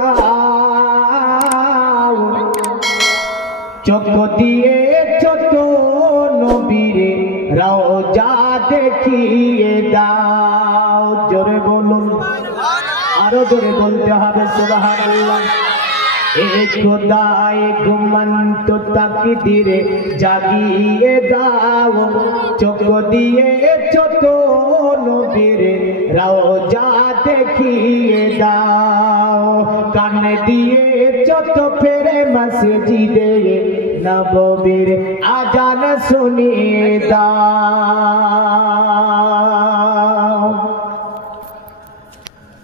দাও চোখ দিয়ে ছোট নবীরে রওজা দেখিয়ে দাও। জোরে বলুন। আরও জোরে বলতে হবে সুবাহ খোদায় ঘুমন্ত তাকদিরে জাগিয়ে দাও, চোখ দিয়ে ছোট নবীরে রওজা দেখিয়ে দাও, কান দিয়ে ছোট ফেরে মসজিদে নববীর আজান শুনিয়ে দাও।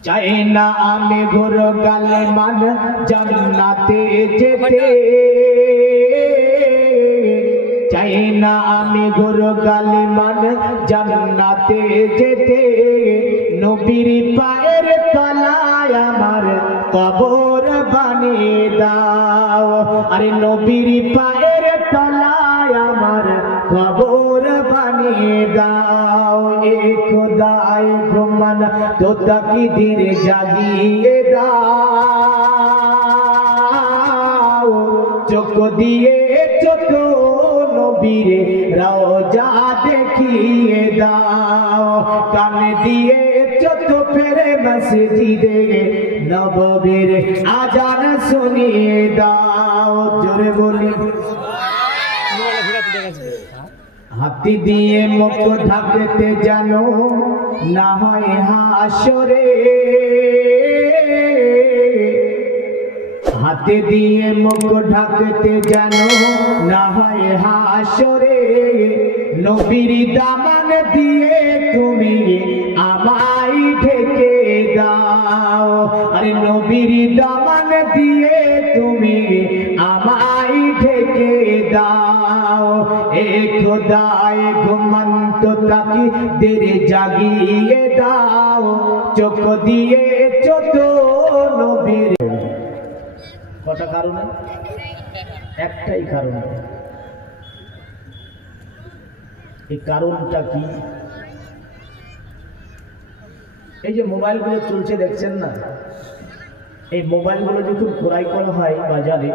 চাই না আমি ঘুর গালে মান জান্নাতে যেতে। চাই না আমি ঘুর গালে মান জান্নাতে যেতে। নবীর পায়ের তলায় আমার কবর বানিয়ে দাও। আরে নবীর পায়ের তো তাকি ধীরে জাগিয়ে দাও। চোখ দিয়ে ছোট নবীরে রওজা দেখিয়ে দাও। কান দিয়ে ছোট ফেরে মসজিদে নববীর আজান শুনিয়ে দাও। জোরে বলি। হাতি দিয়ে মুখ ঢাকতে জানো না হয় হাসরে। হাতে দিয়ে মুখ ঢাকতে জানো না হয় হাসরে। নবীর দামান দিয়ে তুমি আমায় ঢেকে দাও। আরে নবীর দামান দিয়ে তুমি আমায় ঢেকে দাও। খোদায় ঘুমন্ত তাকি দের জাগিয়ে দাও, চোখ দিয়ে চোখ নবীর। কটা কারণে? একটাই কারণ। এই কারণটা কি? এই যে মোবাইলগুলো চলছে, দেখছেন না? এই মোবাইলগুলো যখন ক্রয় করা হয় বাজারে,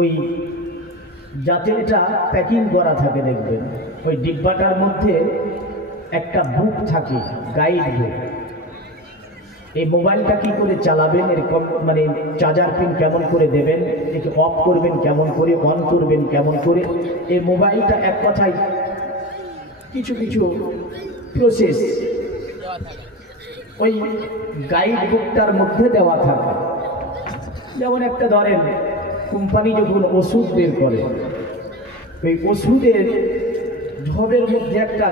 ওই যাতে এটা প্যাকিং করা থাকে দেখবেন। ওই ডিব্বাটার মধ্যে একটা বুক থাকে গাইড বুক এই মোবাইলটা কি করে চালাবেন? এরকম মানে চার্জার পিন কেমন করে দেবেন? একে অফ করবেন কেমন করে অন করবেন কেমন করে? এই মোবাইলটা এক কথায় কিছু কিছু প্রসেস ওই গাইড বুকটার মধ্যে দেওয়া থাকে। যেমন একটা ধরেন কোম্পানি যখন ওষুধ বের করে ওই ওষুধের ঝবের মধ্যে একটা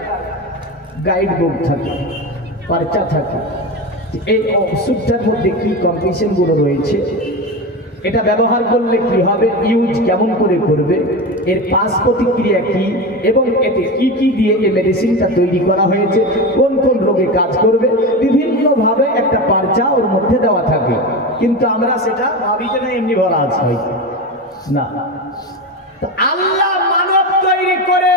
গাইড বুক থাকে, পার্চা থাকে। এই ওষুধটার মধ্যে কি কম্পিটিশনগুলো রয়েছে, এটা ব্যবহার করলে কি হবে ইউজ কেমন করে করবে, এর পাশ প্রতিক্রিয়া কি, এবং এতে কি কি দিয়ে এই মেডিসিনটা তৈরি করা হয়েছে, কোন কোন রোগে কাজ করবে, বিভিন্নভাবে একটা পার্চা ওর মধ্যে দেওয়া থাকে। কিন্তু আমরা সেটা ভাবি যে না, এমনি ভরা আছে। না। আল্লাহ করে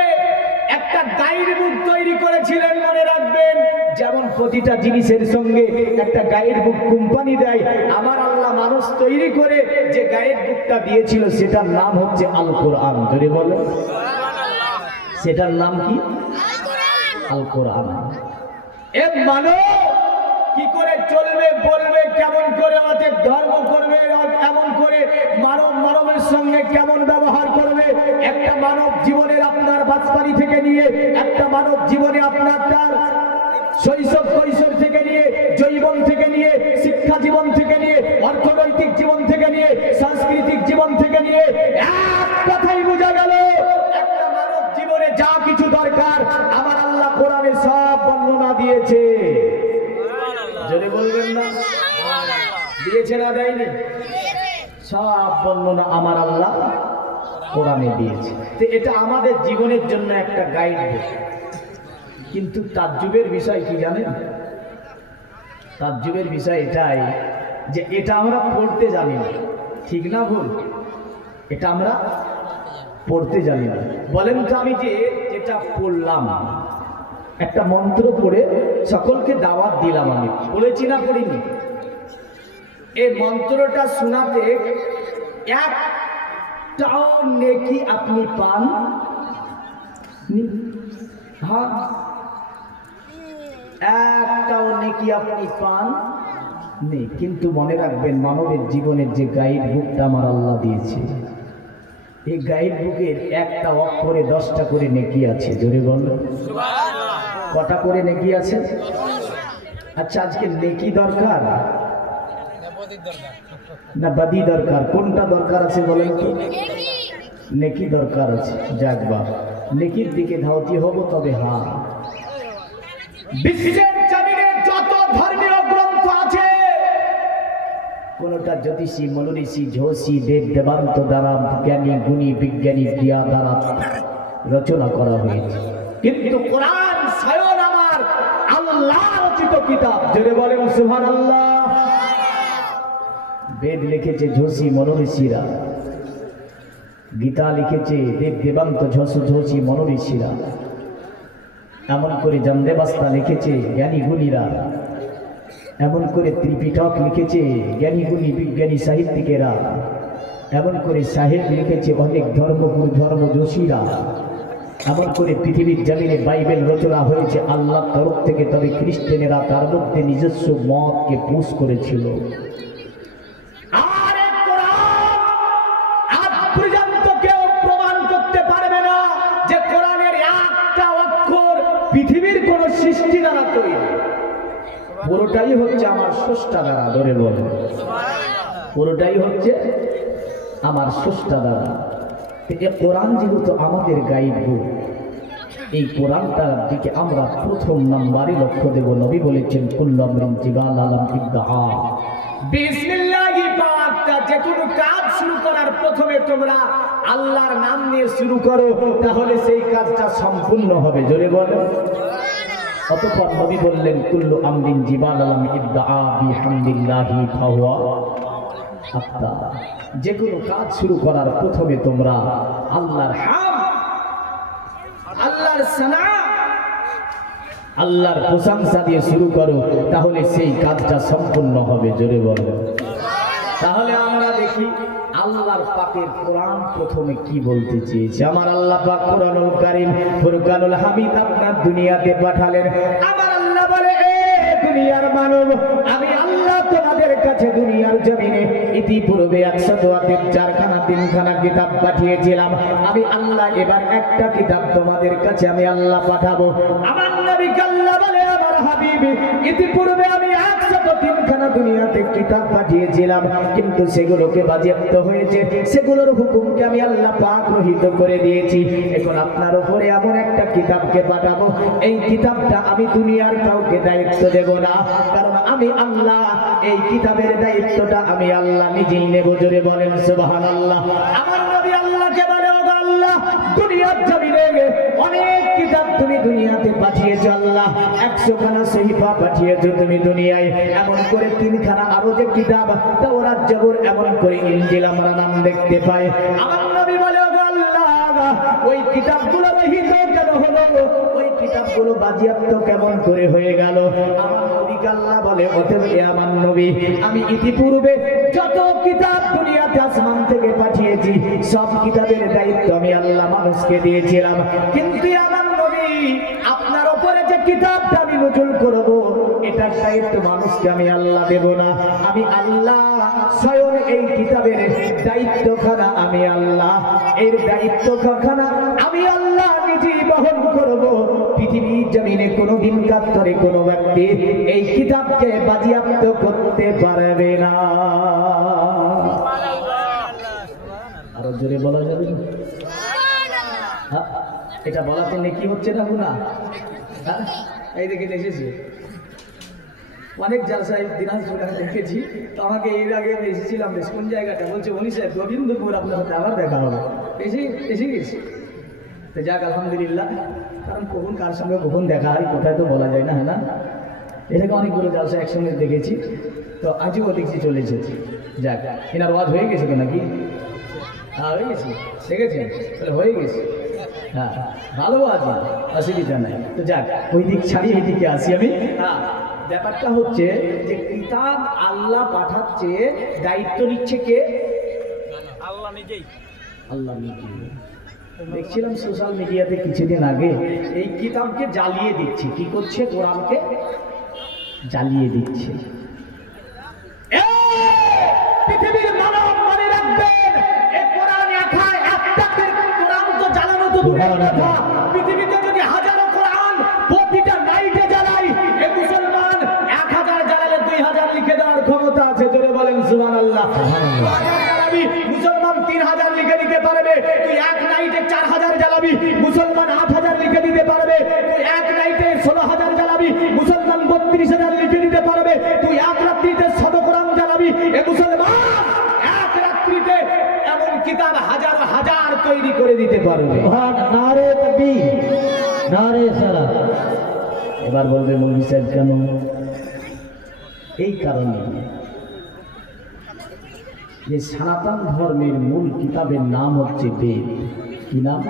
একটা গাইড বুক তৈরি করেছিলেন, মনে রাখবেন। যেমন প্রতিটা জিনিসের সঙ্গে একটা গাইড বুক কোম্পানি দেয়, আমার আল্লাহ মানুষ তৈরি করে যে গাইড বুকটা দিয়েছিল, সেটার নাম হচ্ছে আল কোরআন। যদি বলে সেটার নাম কি? আল কোরআন। এ মানব কি করে চলবে, বলবে, কেমন করে আমাদের ধর্ম করবে কেমন করে মানব মানবের সঙ্গে কেমন ব্যবহার করবে? একটা মানব জীবনের আপনার বাজপাড়ি থেকে নিয়ে একটা মানব জীবনে আপনার তার শৈশব কৈশোর থেকে নিয়ে জৈবন থেকে নিয়ে শিক্ষা জীবন থেকে নিয়ে অর্থনৈতিক জীবন থেকে নিয়ে সাংস্কৃতিক জীবন থেকে নিয়ে এক কথাই বোঝা গেল একটা মানব জীবনে যা কিছু দরকার আমার আল্লাহ কোরআনে সব বর্ণনা দিয়েছে। যদি বলবেন না? দিয়েছে না দেয়নি? সব বর্ণনা আমার আল্লাহ কোরআনে দিয়েছে। তো এটা আমাদের জীবনের জন্য একটা গাইড কিন্তু তার তাজ্জুবের বিষয় কি জানেন? তাজ্জুবের বিষয় এটাই যে এটা আমরা পড়তে জানি না। ঠিক না ভুল? এটা আমরা পড়তে জানি না। বলেন তো আমি যে এটা পড়লাম, একটা মন্ত্র পড়ে সকলকে দাওয়াত দিলাম আমি। বলেছি না পড়িনি? এই মন্ত্রটা শোনাতে একটাও নেকি আপনি পান? হ্যাঁ। একটাও নেকি আপনি পান? নেই কিন্তু মনে রাখবেন মানবের জীবনের যে গাইড বুকটা আমার আল্লাহ দিয়েছে এই গাইড বুকের একটা অক্ষরে দশটা করে নেকি আছে জোরে বল। কটা করে নেকি আছে? আচ্ছা আজকে নেকি দরকার। না বাদি দরকার। কোনটা দরকার আছে বলেন তো? নেকি। দরকার আছে। যাক বা নেকির দিকে ধাওতি হব তবে হ্যাঁ বিশ্বের জমিনে যত ধর্মীয় গ্রন্থ আছে কোনটা জ্যোতিষী মনুঋষি ঝোষী দেব দেবান্ত দ্বারা জ্ঞানী গুণী বিজ্ঞানী ক্রিয়া দ্বারা রচনা করা হয়েছে। কিন্তু কোরআন স্বয়ং আমার আল্লাহ রচিত কিতাব। জোরে বলেন সুহান আল্লাহ বেদ লিখেছে ঝোষী মনুঋষিরা। গীতা লিখেছে দেব দেবান্ত ঝসু ঝোষী মনুঋষিরা। এমন করে জন্দেবাস্তা লিখেছে জ্ঞানী গুণীরা। এমন করে ত্রিপিটক লিখেছে জ্ঞানী গুণী বিজ্ঞানী সাহিত্যিকেরা। এমন করে সাহেব লিখেছে অনেক ধর্মগুরু ধর্ম যোশীরা এমন করে পৃথিবীর জমিনে বাইবেল রচনা হয়েছে আল্লাহ তরফ থেকে, তবে খ্রিস্টানেরা তার মধ্যে নিজস্ব মতকে পুষ করেছিল। পুরোটাই হচ্ছে আমার স্রষ্টা দ্বারা, ধরে বলে। পুরোটাই হচ্ছে আমার স্রষ্টা দ্বারা। তো এ কোরআন যেহেতু আমাদের গাইড বুক এই কোরআনটার দিকে আমরা প্রথম নাম্বারে লক্ষ্য দেব। নবী বলেছেন কুল্লামরিন জিবাল আলম ইদ্দাহা বিসমিল্লাহি পাকটা যে কোনো কাজ শুরু করার প্রথমে তোমরা আল্লাহর নাম নিয়ে শুরু করো, তাহলে সেই কাজটা সম্পূর্ণ হবে। জোরে বলো। অতঃপর নবী বললেন, কুল্লু আমদিন জিবাল আলম ইদ্দাহা বিহামদিল্লাহি ফাহুয়া আত্মা যে কোনো কাজ শুরু করার প্রথমে তোমরা আল্লাহর হাম, আল্লাহর সানা, আল্লাহর প্রশংসা দিয়ে শুরু করো, তাহলে সেই কাজটা সম্পূর্ণ হবে। জোরে বলো। দেখি আল্লাহর পাকের কোরআন প্রথমে কি বলতে চেয়েছে? আমার আল্লাহ পাক কোরআনুল কারীম ফুরকানুল হামিদ আপনার দুনিয়াতে পাঠালেন। আমার আল্লাহ বলে, এ দুনিয়ার মানব আমি আল্লাহ তোমাদের কাছে দুনিয়ার জমিনে ইতিপূর্বে একশত আতির চারখানা, তিনখানা কিতাব পাঠিয়েছিলাম। আমি আল্লাহ, এবার একটা কিতাব তোমাদের কাছে আমি আল্লাহ পাঠাবো। আমার নবী আল্লাহ হাবিবি, ইতিপূর্বে আমি একশত তিনখানা দুনিয়াতে কিতাব পাঠিয়েছিলাম, কিন্তু সেগুলোকে বাজেয়াপ্ত হয়েছে। সেগুলোর হুকুমকে আমি আল্লাহ পাক রহিত করে দিয়েছি। এখন আপনার উপরে এমন একটা কিতাবকে পাঠাবো, এই কিতাবটা আমি দুনিয়ার কাউকে দায়িত্ব দেব না, কারণ আমি আল্লাহ, এই কিতাবের দায়িত্বটা আমি আল্লাহ নিজেই নেব জোরে বলেন সুবহানাল্লাহ। আমার নবী আল্লাহকে বলে আল্লাহ, দুনিয়ার অনেক কিতাব তুমি দুনিয়াতে পাঠিয়েছো আল্লাহ। পাঠিয়েছো তুমি দুনিয়ায়। এমন করে তিনখানা আরও যে কিতাব, তাওরাত, জবর, এমন করে ইনজিল আমরা নাম দেখতে পাই। আমার নবী বলে ওই কিতাবগুলো রহিত কেন হলো? ওই কিতাবগুলো বাজিয়াপ্ত কেমন করে হয়ে গেল? আমার আল্লাহ বলে আমার নবী, আমি ইতিপূর্বে যত কিতাব আসমান থেকে পাঠিয়েছি। সব কিতাবের দায়িত্ব আমি আল্লাহ মানুষকে দিয়েছিলাম। কিন্তু আমার নবী, আপনার ওপরে যে কিতাবটা আমি নজর করব, এটার দায়িত্ব মানুষকে আমি আল্লাহ দেব না। আমি আল্লাহ স্বয়ং এই কিতাবের দায়িত্বখানা আমি আল্লাহ। এর দায়িত্বখানা আমি আল্লাহ নিজেই বহন করব। পৃথিবীর জমিনে কোনো দিন কাত্তরে কোনো ব্যক্তি এই কিতাবকে বাজিয়াপ্ত করতে পারবে না। জোরে বলা যাবে? হ্যাঁ? এটা বলাতে নেকি হচ্ছে না গুনা। হ্যাঁ? এই দেখে এসেছি। অনেক জালসায় দিনাজপুর দেখেছি। তো আমাকে এর আগে আমি এসেছিলাম বেশ, কোন জায়গাটা? বলছে উনি সাহেব রবীন্দ্রপুর আপনার সাথে আবার দেখা হবে। এসে এসে গেছি। তো যাক, আলহামদুলিল্লাহ। কারণ কখন কার সঙ্গে কখন দেখা হয়, কোথায় তো বলা যায় না হ্যাঁ না? এটাকে অনেকগুলো জালসা একসঙ্গে দেখেছি। তো আজও দেখছি চলে এসেছি। যাক, এনার ওয়াজ হয়ে গেছে তো নাকি? হ্যাঁ হয়ে গেছে। দেখেছেন? তাহলে হয়ে গেছে। হ্যাঁ ভালো আছে অসুবিধা নাই। তো যাক ওই দিক ছাড়িয়ে এই দিকে আসি আমি। হ্যাঁ ব্যাপারটা হচ্ছে যে কিতাব আল্লাহ পাঠাচ্ছে দায়িত্ব নিচ্ছে কে? আল্লাহ নিজেই। আল্লাহ নিজে দেখছিলাম সোশ্যাল মিডিয়াতে কিছুদিন আগে এই কিতাবকে জ্বালিয়ে দিচ্ছে। কি করছে? কোরআনকে জ্বালিয়ে দিচ্ছে। পৃথিবীর তো দূরের কথা পৃথিবীতে যদি হাজারো কোরআন প্রতিটা নাইটে জ্বালাই এ মুসলমান এক হাজার জ্বালালে দুই হাজার লিখে দেওয়ার ক্ষমতা আছে জোরে বলেন সুবান আল্লাহ মুসলমান তিন হাজার লিখে দিতে পারবে তুই এক নাইটে চার হাজার জ্বালাবি মুসলমান আট হাজার লিখে দিতে পারবে তুই এক নাইটে ষোলো হাজার জ্বালাবি মুসলমান বত্রিশ হাজার লিখে দিতে পারবে তুই এক রাত্রিতে শত কোরআন জ্বালাবি এ মুসলমান এক রাত্রিতে এমন কিতাব হাজার হাজার তৈরি করে দিতে পারবে। নারে নারে এবার বলবে মৌলী সাহেব কেন? এই কারণে যে সনাতন ধর্মের মূল কিতাবের নাম হচ্ছে বেদ। কি নাম?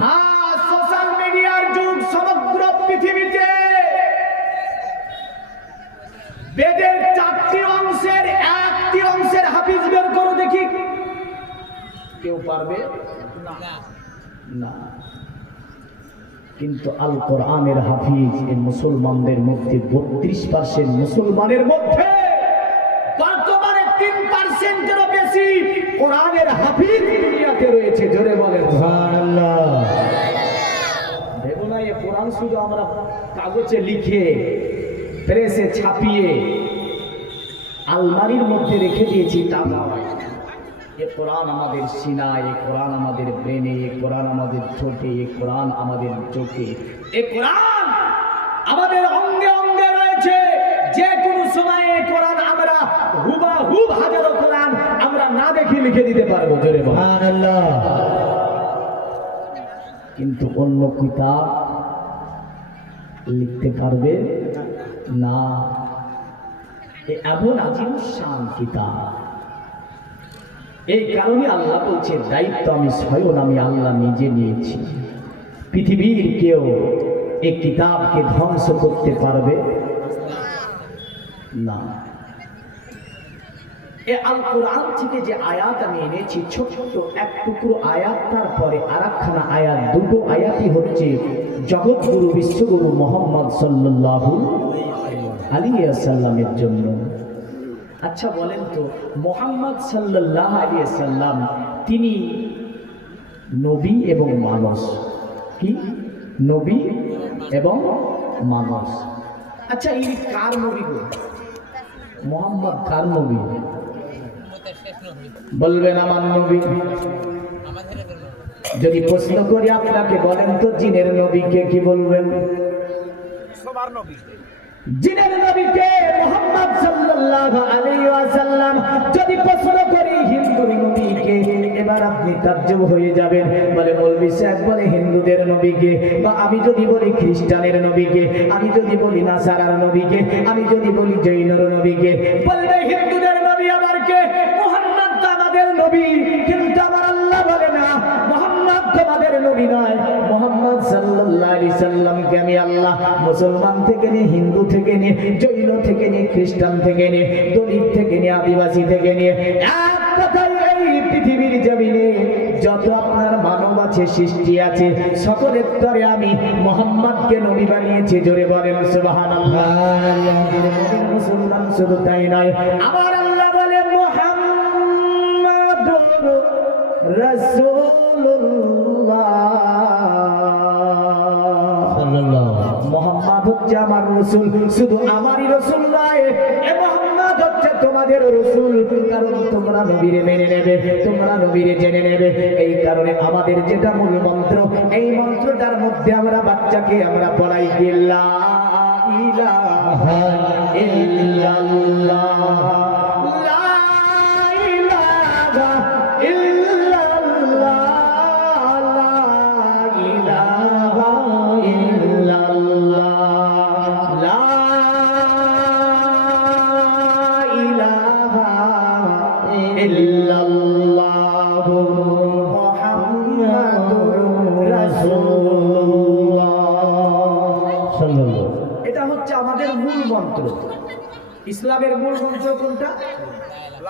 হ্যাঁ সোশ্যাল মিডিয়ার যুগ সমগ্র পৃথিবীতে বেদের চারটি অংশের একটি অংশের হাফিজ বের করো দেখি। কেউ পারবে? না। কিন্তু আল কোরআনের হাফিজ এই মুসলমানদের মধ্যে বত্রিশ পার্সেন্ট মুসলমানের মধ্যে। বর্তমানে তিন পার্সেন্টেরও বেশি কোরআনের হাফিজ দুনিয়াতে রয়েছে জোরে বলেন। সুবহানাল্লাহ। ভেবো না এ কোরআন শুধু আমরা কাগজে লিখে প্রেসে ছাপিয়ে আলমারির মধ্যে রেখে দিয়েছি তা নয় এ কোরআন আমাদের সিনায় এ কোরআন আমাদের ব্রেনে এ কোরআন আমাদের ঠোঁটে এ কোরআন আমাদের চোখে। এ কোরআন আমাদের অঙ্গে অঙ্গে রয়েছে। যে কোনো সময়ে কোরআন আমরা হুবা হুব হাজারো কোরআন আমরা না দেখে লিখে দিতে পারব জোরে কিন্তু অন্য কিতাব লিখতে পারবে না। এমন আজিম শান কিতাব। এই কারণে আল্লাহ বলছে দায়িত্ব আমি স্বয়ং আমি আল্লাহ নিজে নিয়েছি। পৃথিবীর কেউ এই কিতাবকে ধ্বংস করতে পারবে? না। এ আল কোরআন থেকে যে আয়াত আমি এনেছি, ছোট্ট এক টুকরো আয়াত, তারপরে আর একখানা আয়াত, দুটো আয়াতই হচ্ছে জগৎগুরু, বিশ্বগুরু মোহাম্মদ সাল্লাল্লাহু আলী সাল্লামের জন্য। আচ্ছা বলেন তো মোহাম্মদ সাল্লাহ আলী সাল্লাম তিনি নবী এবং মানুষ। কি? নবী এবং মানুষ। আচ্ছা ইনি কার নবী গো? মোহাম্মদ কার নবী? বলবেন আমার নবী। যদি প্রশ্ন করি আপনাকে বলেন তো জিনের নবীকে কি বলবেন? সবার নবী। জিনের নবীকে মোহাম্মদ সাল্লাল্লাহু আলাইহি ওয়াসাল্লাম, যদি প্রশ্ন করি হিন্দুর নবীকে, এবার আপনি তাজ্জব হয়ে যাবেন। বলে মৌলভী সাহেব বলে, হিন্দুদের নবীকে, বা আমি যদি বলি খ্রিস্টানের নবীকে, আমি যদি বলি নাসারার নবীকে, আমি যদি বলি জৈনর নবীকে, বলবে হিন্দুদের নবী আবার কে? মোহাম্মদ আমাদের নবী, কিন্তু আমার তোমাদের নবী নয়, মোহাম্মদ সাল্লাল্লাহু সাল্লামকে আমি আল্লাহ মুসলমান থেকে নিয়ে হিন্দু থেকে নিয়ে জৈন থেকে নিয়ে খ্রিস্টান থেকে নিয়ে দলিত থেকে নিয়ে আদিবাসী থেকে নিয়ে এক এই পৃথিবীর জমিনে যত আপনার মানব আছে, সৃষ্টি আছে, সকলের তরে আমি মোহাম্মদকে নবী বানিয়েছি, জোরে বলেন মুসলমান শুধু তাই নয় আমার আল্লাহ বলে মোহাম্মদ হচ্ছে আমার রসুল, শুধু আমারই রসুল তোমরা নবীরে জেনে নেবে। এই কারণে আমাদের যেটা মূল মন্ত্র, এই মন্ত্রটার মধ্যে আমরা বাচ্চাকে আমরা পড়াই দিল্লা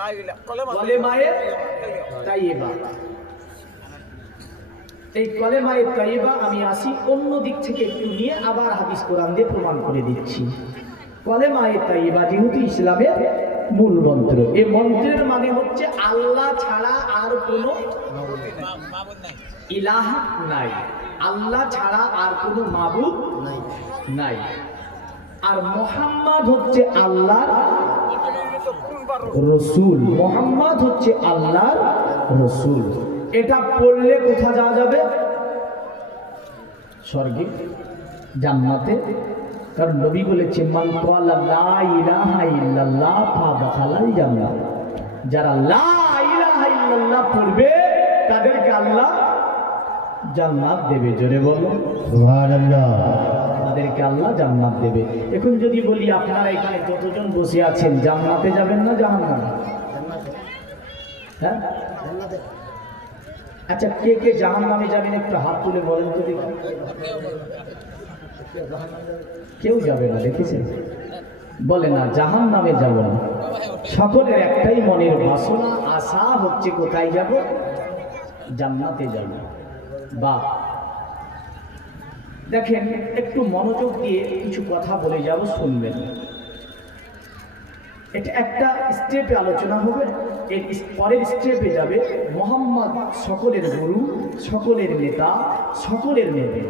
লা ইলাহা কলেমা বলে মায়ের তাইয়েবা এই কলেমায়ে তাইয়েবা আমি আসি অন্য দিক থেকে একটু নিয়ে আবার হাদিস কোরআন দিয়ে প্রমাণ করে দিচ্ছি। কলেমায়ে তাইয়েবা যেহেতু ইসলামের মূল মন্ত্র এই মন্ত্রের মানে হচ্ছে আল্লাহ ছাড়া আর কোনো ইলাহ নাই। আল্লাহ ছাড়া আর কোনো মাবুদ নাই। আর মোহাম্মদ হচ্ছে আল্লাহর কোনবার রসুল। মোহাম্মদ হচ্ছে আল্লাহর রসুল। এটা পড়লে কোথা যাওয়া যাবে? স্বর্গে জান্নাতে। কারণ নবী বলেছে মান ক্বালা লা ইলাহা ইল্লাল্লাহ ফাদাখালাল জান্নাত যারা লা ইলাহা ইল্লাল্লাহ পড়বে তাদেরকে আল্লাহ জান্নাত দেবে। জোরে বলো সুবহানাল্লাহ। তাদেরকে আল্লাহ জান্নাত দেবে। এখন যদি বলি আপনারা এখানে যতজন বসে আছেন, জান্নাতে যাবেন না জাহান্নামে? হ্যাঁ? আচ্ছা কে কে জাহান্নামে যাবেন একটু হাত তুলে বলেন তো কেউ যাবে না, দেখেছেন? বলে না জাহান নামে যাব না। সকলের একটাই মনের বাসনা আশা হচ্ছে কোথায় যাব? জান্নাতে যাব। বা দেখেন, একটু মনোযোগ দিয়ে কিছু কথা বলে যাব, শুনবেন। এটা একটা স্টেপে আলোচনা হবে, এর পরের স্টেপে যাবে, মোহাম্মদ সকলের গুরু, সকলের নেতা, সকলের নেবে।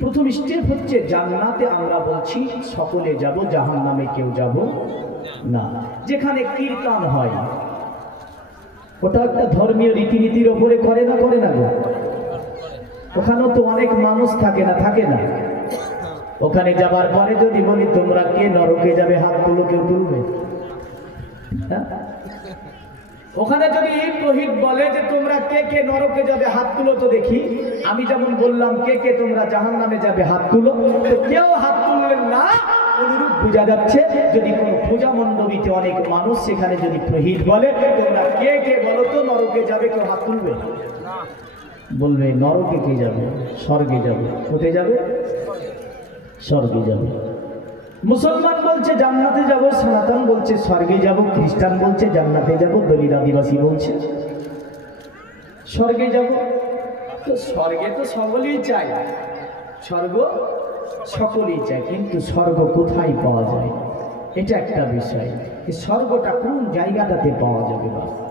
প্রথম স্টেপ হচ্ছে, জান্নাতে আমরা বলছি, সকলে যাব জাহান নামে কেউ যাব না। যেখানে কীর্তন হয়, ওটা একটা ধর্মীয় রীতিনীতির ওপরে করে না করে না গো? ওখানেও তো অনেক মানুষ থাকে না থাকে না। ওখানে যাবার পরে যদি বলি, তোমরা কে নরকে যাবে, হাত তুলো, কেউ তুলবে? হ্যাঁ? ওখানে যদি তহিদ বলে যে, তোমরা কে কে নরকে যাবে, হাত তুলো, তো দেখি, আমি যেমন বললাম, কে কে, তোমরা জাহান নামে যাবে, হাত তুলো, তো কেউ হাত তুললেন না। অনুরূপ বোঝা যাচ্ছে, যদি কোনো পূজা মণ্ডপীতে অনেক মানুষ সেখানে যদি তহিদ বলে, তোমরা কে কে বলো তো নরকে যাবে, কেউ হাত তুলবে? না বলবে নরকে কে যাবে, স্বর্গে যাবে। কোথায় যাবে? স্বর্গে যাবে। মুসলমান বলছে, জান্নাতে যাব, সনাতন বলছে, স্বর্গে যাব, খ্রিস্টান বলছে, জান্নাতে যাব দলিত আদিবাসী বলছে। স্বর্গে যাব? তো স্বর্গে তো সকলেই চায়। স্বর্গ সকলেই চায়, কিন্তু স্বর্গ কোথায় পাওয়া যায়? এটা একটা বিষয়। স্বর্গটা কোন জায়গাটাতে পাওয়া যাবে? বা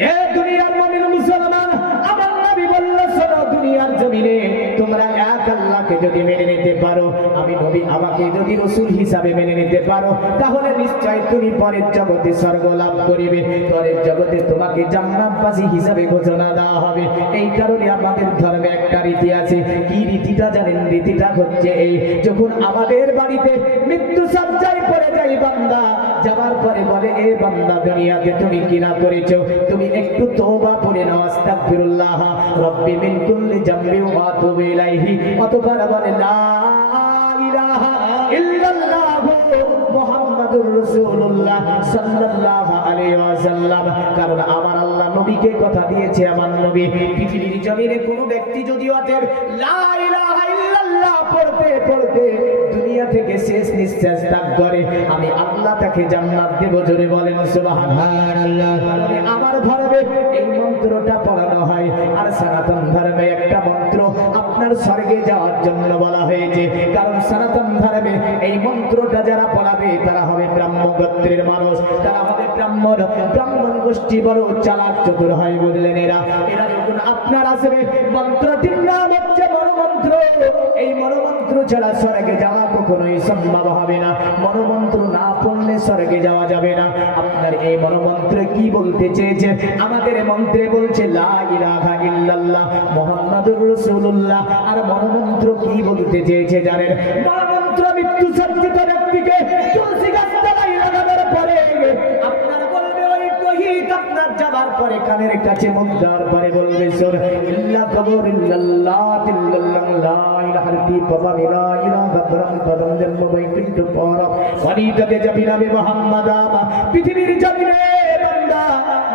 এ দুনিয়ার মুমিন মুসলমান আমার নবী বলল শোনো দুনিয়ার জমিনে তোমরা এক আল্লাহকে যদি মেনে নিতে পারো, আমি নবী আমাকে যদি রসুল হিসাবে মেনে নিতে পারো, তাহলে নিশ্চয় তুমি পরের জগতে স্বর্গ লাভ করিবে। পরের জগতে তোমাকে জান্নাতবাসী হিসাবে ঘোষণা দেওয়া হবে। এই কারণে আমাদের ধর্মে একটা রীতি আছে। কি রীতিটা জানেন? রীতিটা হচ্ছে এই, যখন আমাদের বাড়িতে মৃত্যু সজ্জায় পড়ে যায় বান্দা যাবার পরে বলে, এ বান্দা, দুনিয়াতে তুমি কিনা করেছ? তুমি একটু তোবা পড়ে নাও, আস্তাগফিরুল্লাহ, রব্বি মিন কুল্লি জামবি ওয়া আতুবু ইলাইহি। অতঃপর বলে লা ইলাহা ইল্লাল্লাহ মুহাম্মাদুর রাসূলুল্লাহ সাল্লাল্লাহু আলাইহি ওয়াসাল্লাম কারণ আমার আল্লাহ নবীকে কথা দিয়েছে আমার নবী। পৃথিবীর জমিনে কোনো ব্যক্তি যদি অতএব পড়তে পড়তে দুনিয়া থেকে শেষ নিঃশ্বাস করে, আমি আল্লাহ তাকে জান্নাত দেব জোরে বলেন আমার ধর্মে এই মন্ত্রটা পড়ানো হয়। আর সনাতন ধর্মে একটা মন্ত্র আপনার স্বর্গে যাওয়ার জন্য বলা হয়েছে। কারণ সনাতন ধর্মে এই মন্ত্রটা যারা পড়াবে, তারা হবে ব্রাহ্ম গোত্রের মানুষ। তারা হবে ব্রাহ্মণ। ব্রাহ্মণ গোষ্ঠী বড় চালাক। চতুর হয় বুঝলেন এরা এরা যখন আপনার আসবে, মন্ত্রটির নাম হচ্ছে মনোমন্ত্র এই মনোমন্ত্র ছাড়া স্বর্গে যাওয়া কখনোই সম্ভব হবে না। মনোমন্ত্র না পড়লে স্বর্গে যাওয়া যাবে না। আপনার এই মনোমন্ত্র কি বলতে চেয়েছে? আমাদের মন্ত্রে বলছে, লা ইলাহা ইল্লাল্লাহ মুহাম্মাদুর রাসূলুল্লাহ। আর মনোমন্ত্র কি বলতে চেয়েছে জানেন? মনোমন্ত্র মৃত্যু সজ্জিত ব্যক্তিকে আপনার যাবার পরে কানের কাছে মুখ পরে বলবে, সর ইল্লা কবর ইল্লাল্লাহ তিল্লাল্লাহ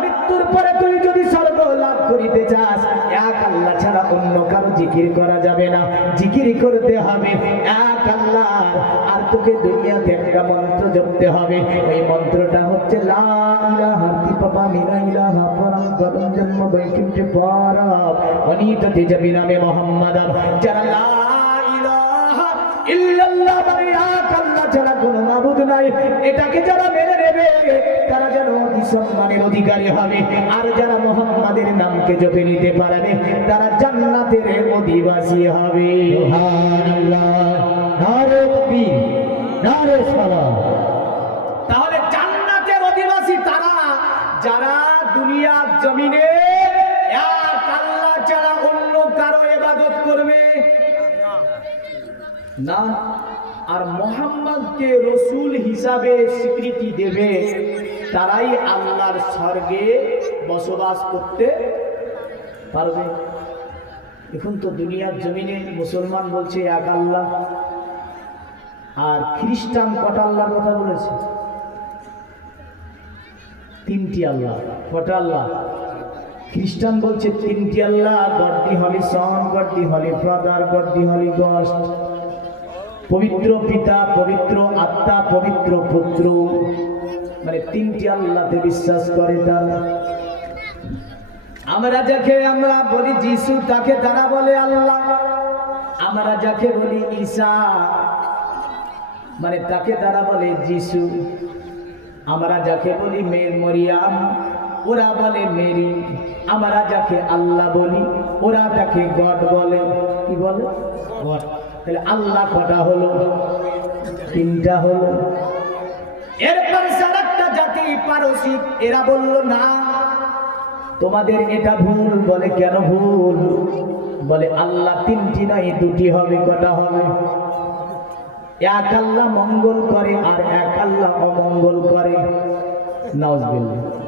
মৃত্যুর পরে তুই যদি স্বর্গ লাভ করিতে চাস, এক আল্লাহ ছাড়া অন্য কারও জিকির করা যাবে না। জিকির করতে হবে, এক এক আল্লাহ, আর তোকে দুনিয়াতে একটা মন্ত্র জপতে হবে। ওই মন্ত্রটা হচ্ছে মিনা এটাকে যারা মেনে তারা যেন সম্মানের অধিকারী হবে। আর যারা মোহাম্মদের নামকে জপে নিতে পারবে, তারা জান্নাতের অধিবাসী হবে। সুবহানাল্লাহ। নারে তাকবীর নারে না, আর মোহাম্মদকে রসুল হিসাবে স্বীকৃতি দেবে, তারাই আল্লাহর স্বর্গে বসবাস করতে পারবে। এখন তো দুনিয়ার জমিনে মুসলমান বলছে, এক আল্লাহ। আর খ্রিস্টান কটা আল্লাহর কথা বলেছে? তিনটি আল্লাহ। কটা আল্লাহ? খ্রিস্টান বলছে, তিনটি আল্লাহ, গড্ডি হলি সন, গড্ডি হলি ফাদার গড্ডি হলি গস্ট। পবিত্র পিতা, পবিত্র আত্মা, পবিত্র পুত্র। মানে তিনটি আল্লাহতে বিশ্বাস করে তারা। আমরা যাকে আমরা বলি যিশু, তাকে তারা বলে আল্লাহ। আমরা যাকে বলি ঈশা মানে তাকে তারা বলে যিশু। আমরা যাকে বলি মেয়ের মরিয়াম। ওরা বলে, মেরি, আমরা যাকে আল্লাহ বলি, ওরা তাকে গড বলে। কি বলে? গড। তাহলে আল্লাহ কটা হলো? তিনটা হলো। এরপর সারাটা জাতি পারসিক এরা বলল, না, তোমাদের এটা ভুল। বলে, কেন ভুল? বলে, আল্লাহ তিনটি নয়, দুটি হবে, কটা হবে? এক আল্লাহ মঙ্গল করে, আর এক আল্লাহ অমঙ্গল করে। নাউজবিল্লাহ।